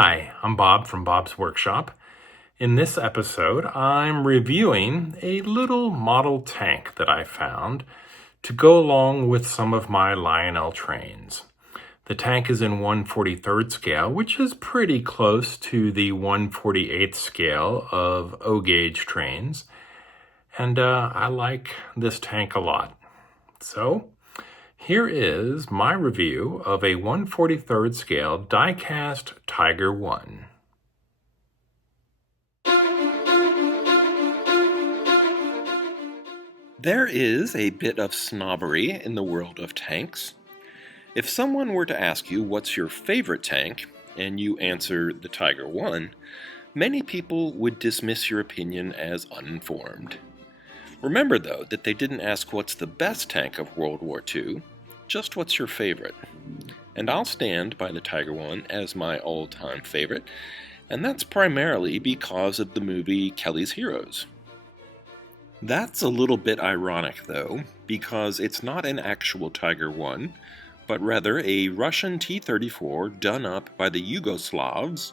Hi, I'm Bob from Bob's Workshop. In this episode, I'm reviewing a little model tank that I found to go along with some of my Lionel trains. The tank is in 1/43rd scale, which is pretty close to the 1/48th scale of O-gauge trains, and I like this tank a lot. So, here is my review of a 1/43rd scale die-cast Tiger 1. There is a bit of snobbery in the world of tanks. If someone were to ask you what's your favorite tank, and you answer the Tiger 1, many people would dismiss your opinion as uninformed. Remember, though, that they didn't ask what's the best tank of World War II, just what's your favorite. And I'll stand by the Tiger 1 as my all-time favorite, and that's primarily because of the movie Kelly's Heroes. That's a little bit ironic, though, because it's not an actual Tiger 1, but rather a Russian T-34 done up by the Yugoslavs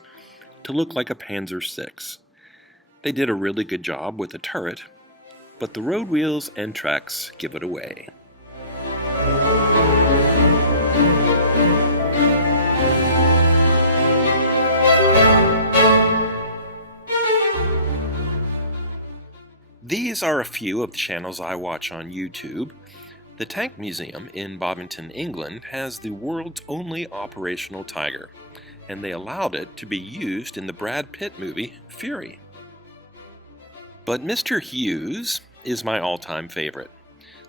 to look like a Panzer VI. They did a really good job with the turret, but the road wheels and tracks give it away. These are a few of the channels I watch on YouTube. The Tank Museum in Bovington, England has the world's only operational Tiger, and they allowed it to be used in the Brad Pitt movie Fury. But Mr. Hughes is my all-time favorite.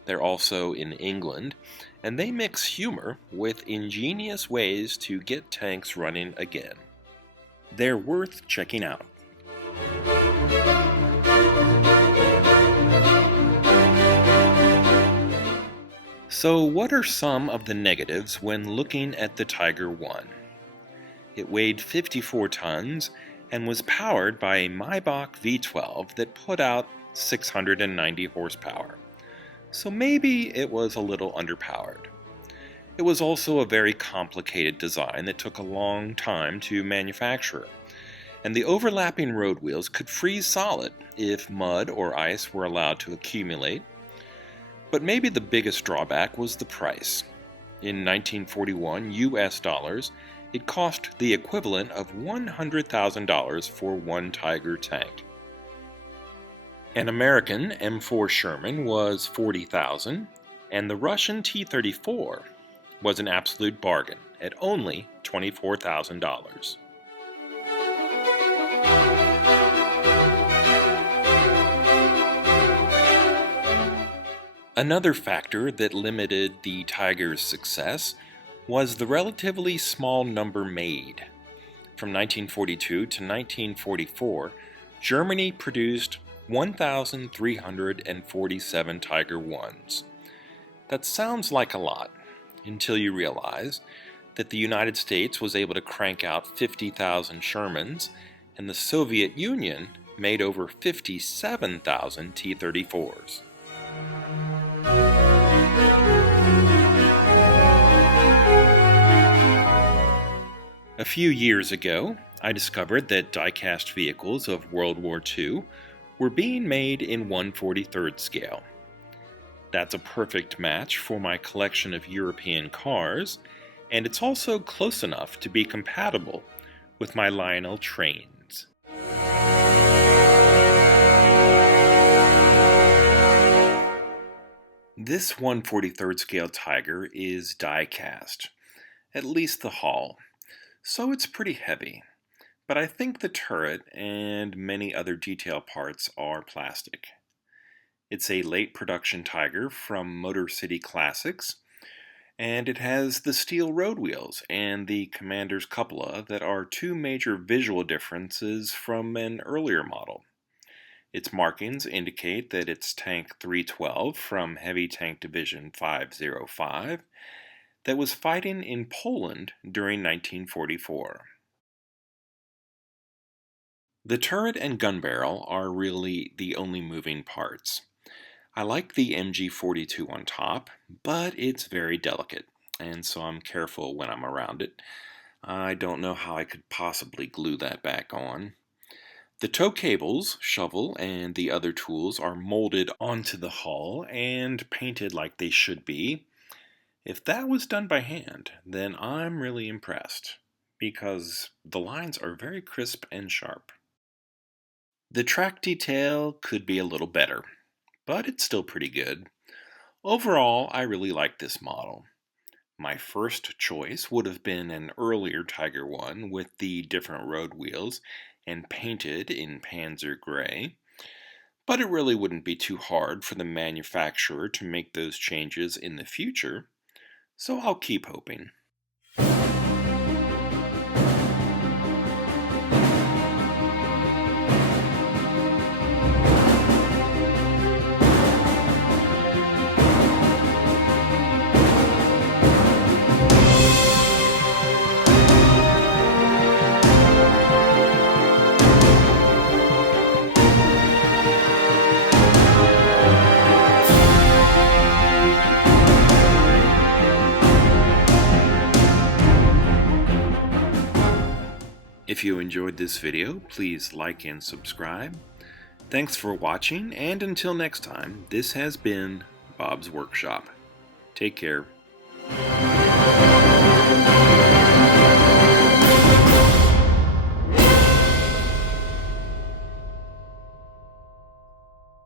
They're also in England, and they mix humor with ingenious ways to get tanks running again. They're worth checking out. So what are some of the negatives when looking at the Tiger 1? It weighed 54 tons and was powered by a Maybach V12 that put out 690 horsepower. So maybe it was a little underpowered. It was also a very complicated design that took a long time to manufacture, and the overlapping road wheels could freeze solid if mud or ice were allowed to accumulate. But maybe the biggest drawback was the price. In 1941 US dollars, it cost the equivalent of $100,000 for one Tiger tank. An American M4 Sherman was $40,000, and the Russian T-34 was an absolute bargain at only $24,000. Another factor that limited the Tiger's success was the relatively small number made. From 1942 to 1944, Germany produced 1,347 Tiger 1s. That sounds like a lot, until you realize that the United States was able to crank out 50,000 Shermans, and the Soviet Union made over 57,000 T-34s. A few years ago, I discovered that die-cast vehicles of World War II were being made in 1/43rd scale. That's a perfect match for my collection of European cars, and it's also close enough to be compatible with my Lionel trains. This 1/43rd scale Tiger is die-cast, at least the hull. So it's pretty heavy, but I think the turret and many other detail parts are plastic. It's a late production Tiger from Motor City Classics, and it has the steel road wheels and the Commander's cupola that are two major visual differences from an earlier model. Its markings indicate that it's Tank 312 from Heavy Tank Division 505, that was fighting in Poland during 1944. The turret and gun barrel are really the only moving parts. I like the MG42 on top, but it's very delicate, and so I'm careful when I'm around it. I don't know how I could possibly glue that back on. The tow cables, shovel, and the other tools are molded onto the hull and painted like they should be. If that was done by hand, then I'm really impressed, because the lines are very crisp and sharp. The track detail could be a little better, but it's still pretty good. Overall, I really like this model. My first choice would have been an earlier Tiger one with the different road wheels and painted in Panzer gray, but it really wouldn't be too hard for the manufacturer to make those changes in the future, so I'll keep hoping. If you enjoyed this video, please like and subscribe. Thanks for watching, and until next time, this has been Bob's Workshop. Take care.